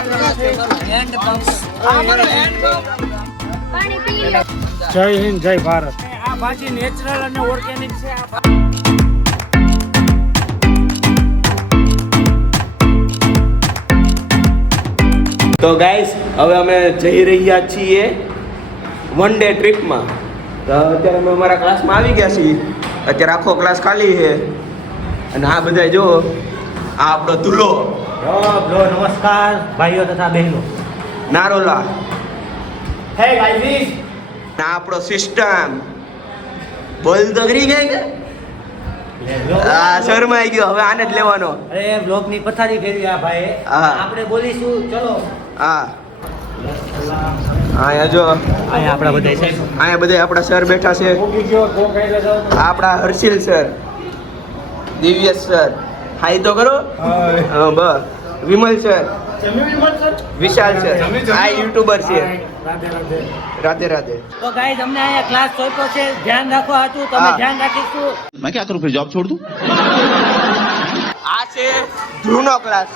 જય હિન્દ જય ભારત. આ ભાજી નેચરલ અને ઓર્ગેનિક છે. તો ગાઈસ હવે અમે જઈ રહ્યા છીએ વન ડે ટ્રીપમાં. તો અત્યારે અમે અમારા ક્લાસમાં આવી ગયા છીએ. અત્યારે આખો ક્લાસ ખાલી છે અને આ બધા જો આ આપણો ધુલો નમસ્કાર ભાઈઓ તથા બહેનો. નારોલા હે ગાઈસ, ના આપણો સિસ્ટમ બોલ તો કરી ગઈ કે આ શર્માઈ ગયો. હવે આને જ લેવાનો. અરે બ્લોક ની પથારી ફેરવી આ ભાઈ. આપણે બોલીશું. ચલો. હા અહીંયા જો અહીંયા આપણા બધા છે. અહીંયા બધા આપણા સર બેઠા છે. આપણા હર્ષિલ સર, દિવ્ય સર, હાઈ તો કરો. હા બસ. વિમલ સર, વિશાલ સર, આ યુટ્યુબર છે. રાધે રાધે. તો ગાઈસ અમને અહીંયા ક્લાસ સોંપ્યો છે. ધ્યાન રાખો હતું. તમે ધ્યાન રાખીશું. मैं क्या करूं फिर जॉब छोड़ दूं? આ છે ધ્રુવનો ક્લાસ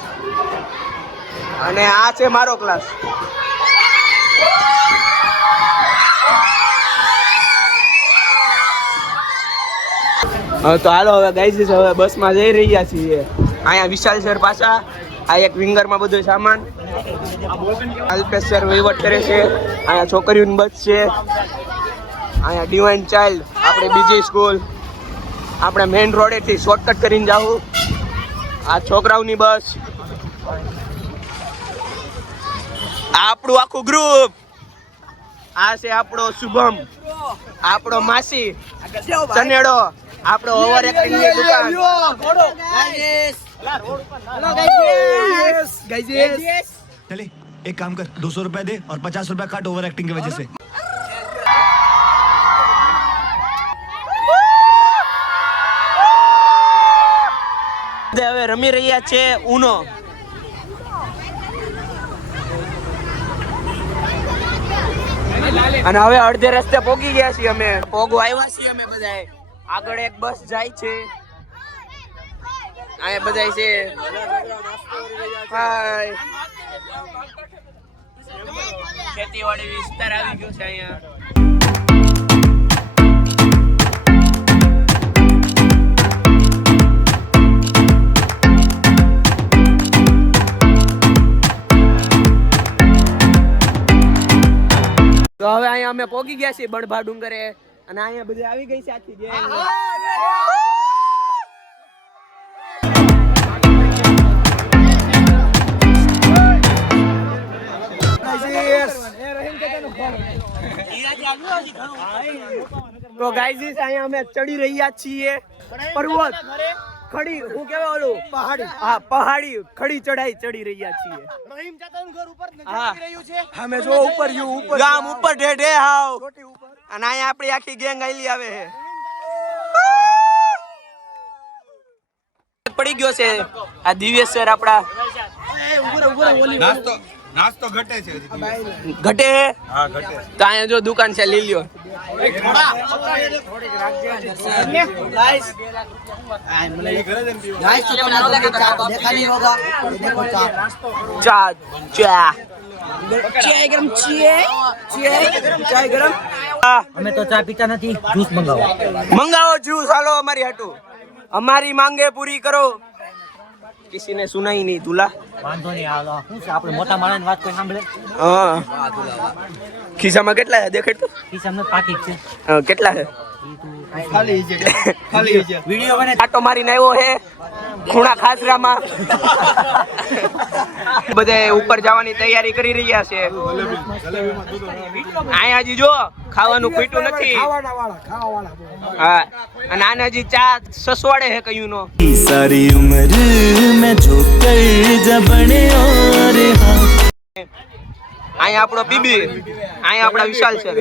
અને આ છે મારો ક્લાસ. તો હાલો હવે ગાઈઝ હવે બસમાં જઈ રહ્યા છીએ. અહીંયા વિશાલ સર પાછા. આ એક વિંગરમાં બધો સામાન. અલ્પેશ સર વહીવટ કરે છે. અહીંયા છોકરીઓની બસ છે. અહીંયા ડિવાઇન ચાઇલ્ડ, આપણે બીજી સ્કૂલ. આપણે મેઇન રોડેથી શોર્ટકટ કરીને જાવું. આ છોકરાઓની બસ. આ આપણું આખું ગ્રુપ. આ છે આપણો શુભમ, આપણો માસી સનેડો, આપણો ઓવર એક્ટિંગ ની દુકાન. चले एक काम कर 200 रुपए दे और 50 रुपए काट ओवर एक्टिंग की वजह से. હવે રમી રહ્યા છે ઉનો. અને હવે અડધે રસ્તે પહોંચી ગયા છીએ અમે. પોગો આવ્યા છીએ અમે બધા. આગળ એક બસ જાય છે. અહીંયા બધા છે. હાય. ખેતીવાડી વિસ્તાર આવી ગયો છે અહીંયા. તો હવે અહીંયા અમે પોગી ગયા છીએ બણભા ડુંગરે. અને અહીંયા બધી આવી ગઈ છે આખી ગેંગ. તો ગાઈઝ અહીંયા અમે ચડી રહ્યા છીએ પર્વત. ખડી હું કેવા ઓલું પહાડી. હા પહાડી ખડી ચડાઈ ચડી રહ્યા છીએ. રહીમ ચાચાનું ઘર ઉપર નજર હા. આવી રહ્યું છે. અમે જો ઉપર ગામ ઉપર ઢેઢે હાવ. અને અહીંયા આપણી આખી ગેંગ આઈલી આવે છે. પડી ગયો છે આ દિવ્ય સર આપડા. નાસ્તો ઘટે છે. ઘટે હે? હા ઘટે. તો અહીંયા જો દુકાન છે લઈ લ્યો. ચા ચા ચાય ગરમ ચાય ગરમ. અમે તો ચા પીતા નથી. જ્યુસ મંગાવો. મંગાવો જ્યુસ. હાલો અમારી હાટુ. અમારી માંગે પૂરી કરો. કિસી ને સુનાઈ નહીં તુલા. વાંધો નહીં. હાલો શું છે આપણે મોટા માણસની વાત કોઈ સાંભળે? હા. ખિસ્સામાં કેટલા છે દેખાડ તો. ખિસ્સામાં પાકીટ છે. કેટલા છે? વિડિયો બને. આટો મારીને આવ્યો હે ખૂણા ખાસરામાં. બધા ઉપર જવાની તૈયારી કરી રહ્યા છે. અહીંયા હજી જો ખાવાનું ખૂટ્યું નથી. હા અને આને હજી ચા સસવાડે હે કયું નો. सारी उम्र में जो कर जबने और અહીંયા આપણો બીબી. અહીંયા આપણા વિશાલ સર.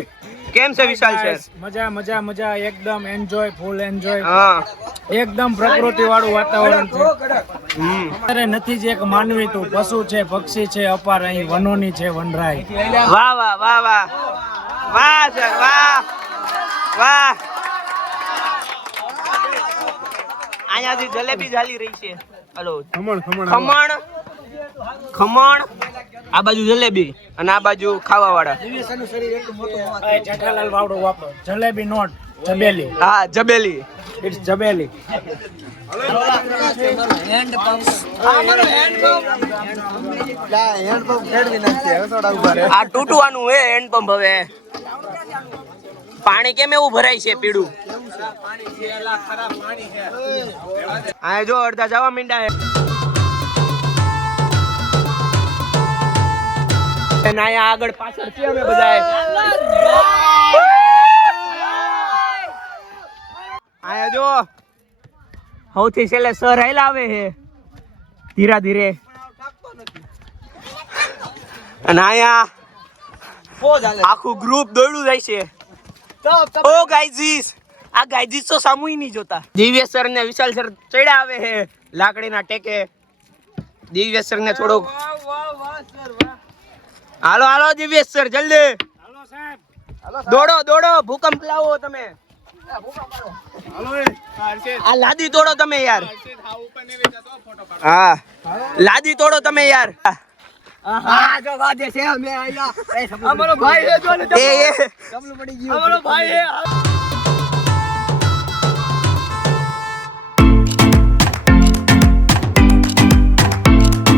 કેમ છે વિશાલ સર? મજા મજા મજા. એકદમ એન્જોય, ફૂલ એન્જોય. હા એકદમ પ્રકૃતિ વાળું વાતાવરણ છે. અત્યારે નથી જ એક માનવી તું, પશુ છે, પક્ષી છે, અપાર અહીં વનોની છે વનરાય. વાહ વાહ વાહ વાહ વાહ સર વાહ વાહ. અહીંયાથી જલેબી ચાલી રહી છે. હલો ખમણ ખમણ ખમણ આ બાજુ જલેબી અને આ બાજુ ખાવા વાળા. જેઠાલાલ વાવડો વાપરો. જલેબી નોટ જબેલી. હા જબેલી. ઇટ્સ જબેલી. આ તૂટવાનું હે હેન્ડ પંપ. હવે પાણી કેમ એવું ભરાય છે પીળું? આ જો અડધા જવા મીંડા અને અહીંયા આગળ પાછળ છે અમે બધા. આયા જો સૌથી છેલ્લે સર હેલા આવે છે ધીરે ધીરે. અને અહીંયા આખું ગ્રુપ દોડ્યું જાય છે. ઓ ગાઈઝીસ, આ ગાઈઝીસ તો સામુય નહીં જોતા. દિવ્ય સર ને વિશાલ સર ચડ્યા આવે છે લાકડીના ટેકે. દિવ્ય સર ને થોડુંક હાલો હાલો દિવ્ય સર જલ્દી દોડો દોડો. ભૂકંપ લાવો તમે. આ લાદી તોડો તમે યાર. હા લાદી તોડો તમે યાર.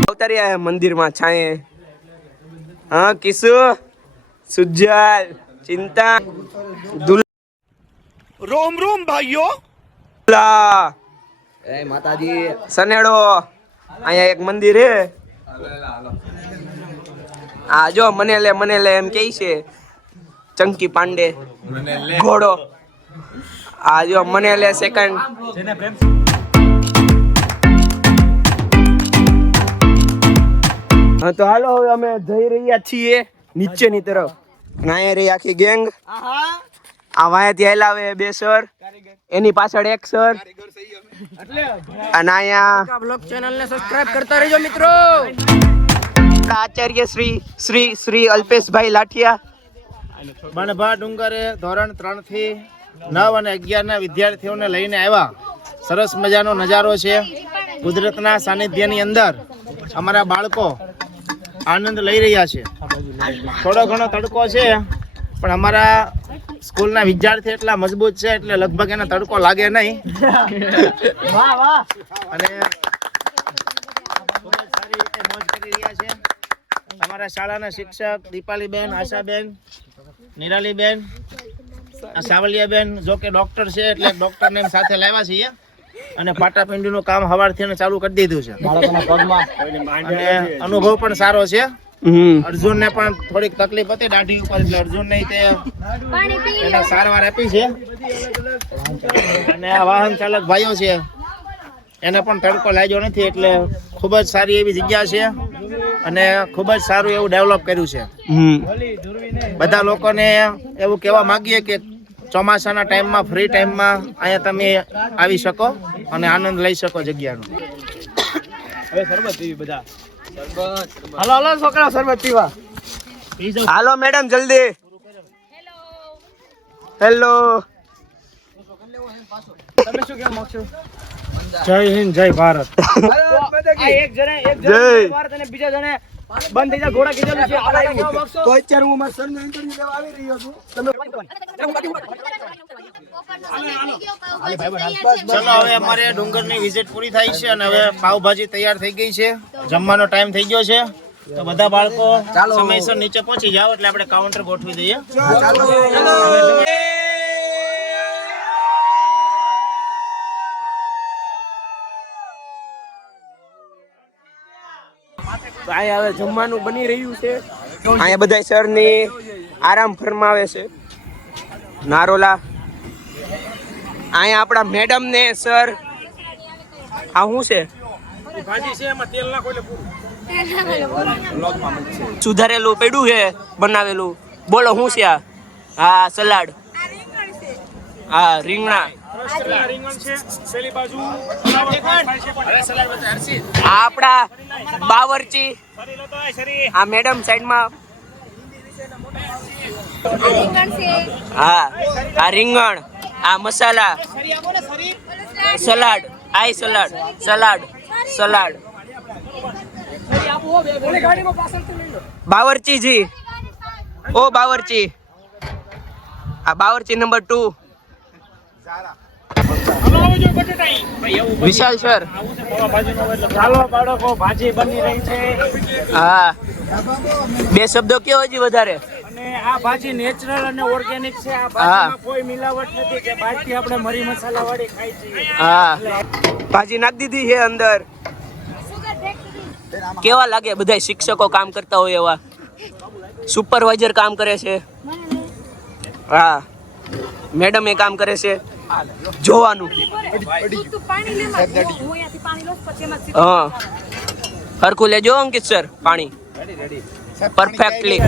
અવતર્યા મંદિર માં છાંયે. હા કિસુ સુજલ ચિંતા रोम रोम भाइयों. માતાજી સનેડો. અહીંયા એક મંદિર હે. આ જો મને લે એમ કે છે ચંકી પાંડે ઘોડો. આ જો મને લે સેકન્ડ. હા તો હાલો હવે અમે જઈ રહ્યા છીએ નીચેની તરફ. અહીંયા રહી આખી ગેંગ. આ વાયાથી હેલાવે બે સર, એની પાછળ એક સર. અને અહીંયા બ્લોગ ચેનલ ને સબસ્ક્રાઇબ કરતા રહેજો મિત્રો. આચાર્ય શ્રી અલ્પેશભાઈ લાઠિયા બણભા ડુંગરે ધોરણ 3 થી 9 અને 11 ના વિદ્યાર્થીઓને લઈને આવ્યા. સરસ મજાનો નજારો છે. કુદરતના સાનિધ્યની અંદર અમારા બાળકો આનંદ લઈ રહ્યા છે. થોડો ઘણો તડકો છે પણ અમારા સ્કૂલના વિદ્યાર્થી એટલા મજબૂત છે એટલે લગભગ એને તડકો લાગે નહીં. અને ખૂબ જ સારી રીતે મોજ કરી રહ્યા છે. અમારા શાળાના શિક્ષક દીપાલીબેન, આશાબેન, નિરાલીબેન, સાવલિયાબેન જો કે ડોક્ટર છે એટલે ડોક્ટરને સાથે લાવ્યા છીએ. અને પાટાપિંડીનું કામ હવારથી ચાલુ કરી દીધું છે. અને અનુભવ પણ સારો છે. અર્જુન ને પણ થોડીક તકલીફ હતી દાઢી ઉપર એટલે અર્જુન ને એને સારવાર આપી છે. અને આ વાહન ચાલક ભાઈઓ છે એને પણ તડકો લાગ્યો નથી એટલે ખૂબ જ સારી એવી જગ્યા છે અને ખૂબ જ સારું એવું ડેવલપ કર્યું છે. બધા લોકોને એવું કહેવા માંગીએ કે ચોમાસાના ટાઈમમાં ફ્રી ટાઈમમાં અહીંયા તમે આવી શકો અને આનંદ લઈ શકો જગ્યાનો. હવે શરબત પીવી બધા. હાલો હાલો છોકરા શરબત પીવા. હાલો મેડમ જલ્દી. હેલો. તમે શું કહેવા માંગશો? જય હિન્દ જય ભારત. એક જણે ભારત અને બીજા જણે બંધ થઈ જાય ઘોડા કીધેલું છે. તો અત્યારે હું મારા સર નો ઇન્ટરવ્યુ લેવા આવી રહ્યો છું. ચલો હવે અમારે ડુંગરની વિઝિટ પૂરી થાય છે અને હવે પાવભાજી તૈયાર થઈ ગઈ છે. જમવાનો ટાઈમ થઈ ગયો છે તો બધા બાળકો સમયસર નીચે પહોંચી જાવ એટલે આપણે કાઉન્ટર ગોઠવી દઈએ. અહીંયા હવે જમવાનું બની રહ્યું છે. અહીંયા બધા સર ની આરામ ફરમાવે છે. નારોલા અહીંયા આપણા મેડમ ને સર. આ શું છે? સુધારેલું પેડું છે બનાવેલું. બોલો શું છે આ? હા સલાડ. હા રીંગણા. આપડા બાવરચી. આ મેડમ સાઈડમાં. હા આ રીંગણ. આ મસાલા. સલાડ. આઈ સલાડ. સલાડ. સલાડ. બાવરચીજી, ઓ બાવરચી, આ બાવરચી નંબર 2. વિશાલ સર, ચાલો બાળકો, ભાજી બની રહી છે હા 2 શબ્દો કયો હજી વધારે. અને આ ભાજી નેચરલ અને ઓર્ગેનિક છે. આ ભાજીમાં કોઈ મિલાવટ નથી કે બહારથી આપણે મરી મસાલા વાળી ખાઈ છીએ. હા ભાજી નાખી દીધી છે અંદર. કેવા લાગે બધા શિક્ષકો કામ કરતા હોય એવા, સુપરવાઇઝર કામ કરે છે, હા મેડમ એ કામ કરે છે, જોવાનું. હા હરખું લેજો અંકિત સર પાણી પરફેક્ટલી.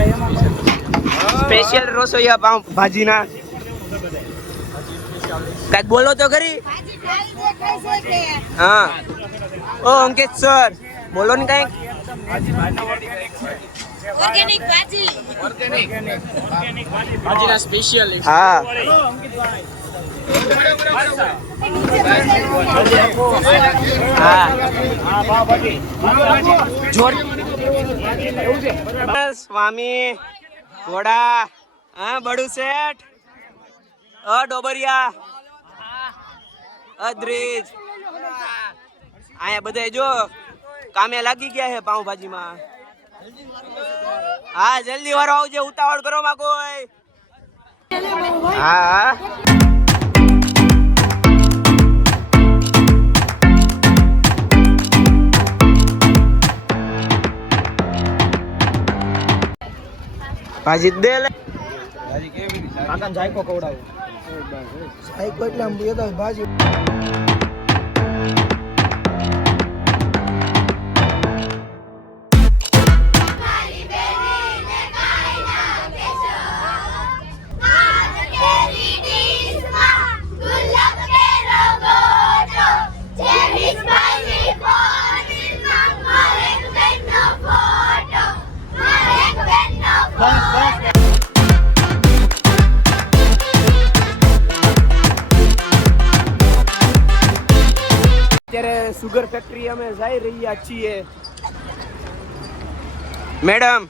સ્પેશિયલ રસોઈયા પાઉં ભાજીના. કાંઈક બોલો તો ખરી. હા ઓ અંકિત સર બોલો ને કાંઈક. ઓર્ગેનિક ભાજી. ભાજીના સ્પેશિયલ. હા સ્વામી ઘોડા, હા બડુ શેઠ, ડોબરિયા, અદ્રીજ, આયા બધા જો કામે લાગી ગયા છે પાઉંભાજીમાં. હા જલ્દી વાળો આવજે, ઉતાવળ કરો માં કોઈ. હા ભાજી દે લે. કાકા જાયકો કવડાવો. સાઈકો એટલે આમ દેતા ભાજી. અત્યારે સુગર ફેક્ટરી અમે જઈ રહ્યા છીએ. મેડમ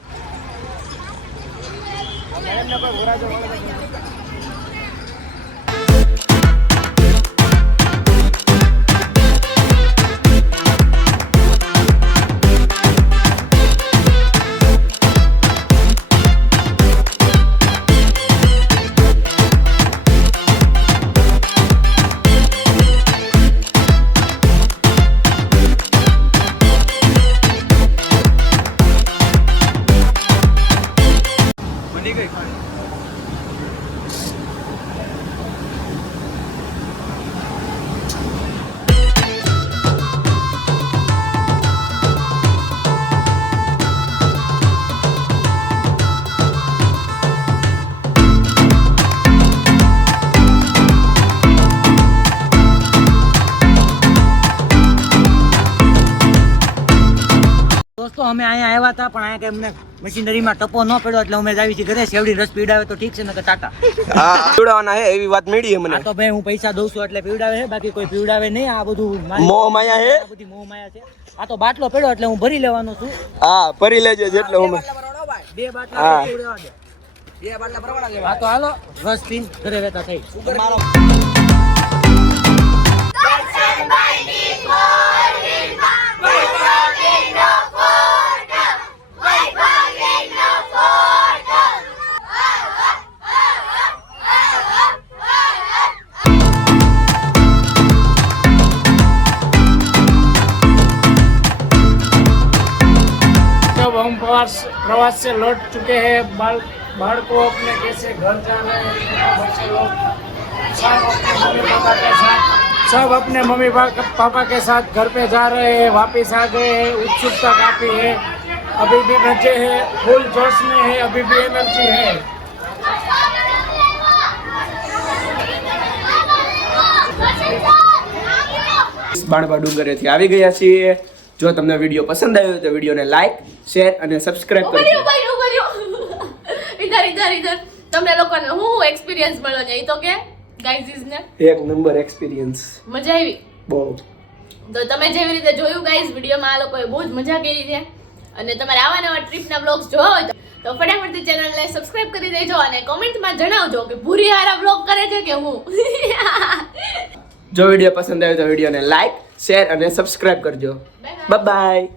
દોસ્તો અમે અહીંયા આવ્યા હતા પણ અહીંયા કે અમને મશીનરીમાં ટપો ન પડ્યો એટલે અમે જાવી છીએ ઘરે. શેવડી રસ પીવડાવે તો ઠીક છે, નકર ટાટા. હા પીવડાવવાના હે એવી વાત મળી આ મને. તો ભાઈ હું પૈસા દઉં છું એટલે પીવડાવે છે, બાકી કોઈ પીવડાવે નહીં. આ બધું મોહ માયા હે. આ બધી મોહ માયા છે. આ તો બાટલો પડ્યો એટલે હું ભરી લેવાનો છું. હા ભરી લેજો જેટલે હું. 2 બાટલા હા. પીવડાવવા દે. 2 બાટલા ભરવાના છે. હા તો હાલો રસ પીને ઘરે વેતા થઈ. हम प्रवास से लौट चुके हैं. बाल को अपने कैसे घर जा रहे हैं. बच्चे लोग सब अपने मम्मी पापा के साथ घर पे जा रहे हैं. वापिस आ गए हैं. उत्सुकता काफी है. अभी भी बच्चे हैं, फुल जोश में है, अभी भी एनर्जी है. બાણબા ડુંગરેથી આવી ગયા છીએ. જો તમને વિડીયો પસંદ આવ્યો તો વિડીયોને લાઈક, શેર અને સબસ્ક્રાઇબ કરજો. ઇધર તમને લોકોને હું એક્સપિરિયન્સ મળ્યો છે એ તો કે ગાઈઝ ને એક નંબર એક્સપિરિયન્સ. મજા આવી બહુ. તો તમે જેવી રીતે જોયું ગાઈઝ વિડીયોમાં આ લોકોએ બહુ જ મજા કરી છે અને તમારે આવા નવા ટ્રીપના બ્લોગ્સ જોવા હોય તો ફટાફટથી ચેનલને સબસ્ક્રાઇબ કરી દેજો અને કોમેન્ટમાં જણાવજો કે ભૂરી હારા બ્લોગ કરે છે કે હું. જો વિડીયો પસંદ આવ્યો તો વિડીયોને લાઈક શેર અને સબસ્ક્રાઇબ કરજો. Bye bye.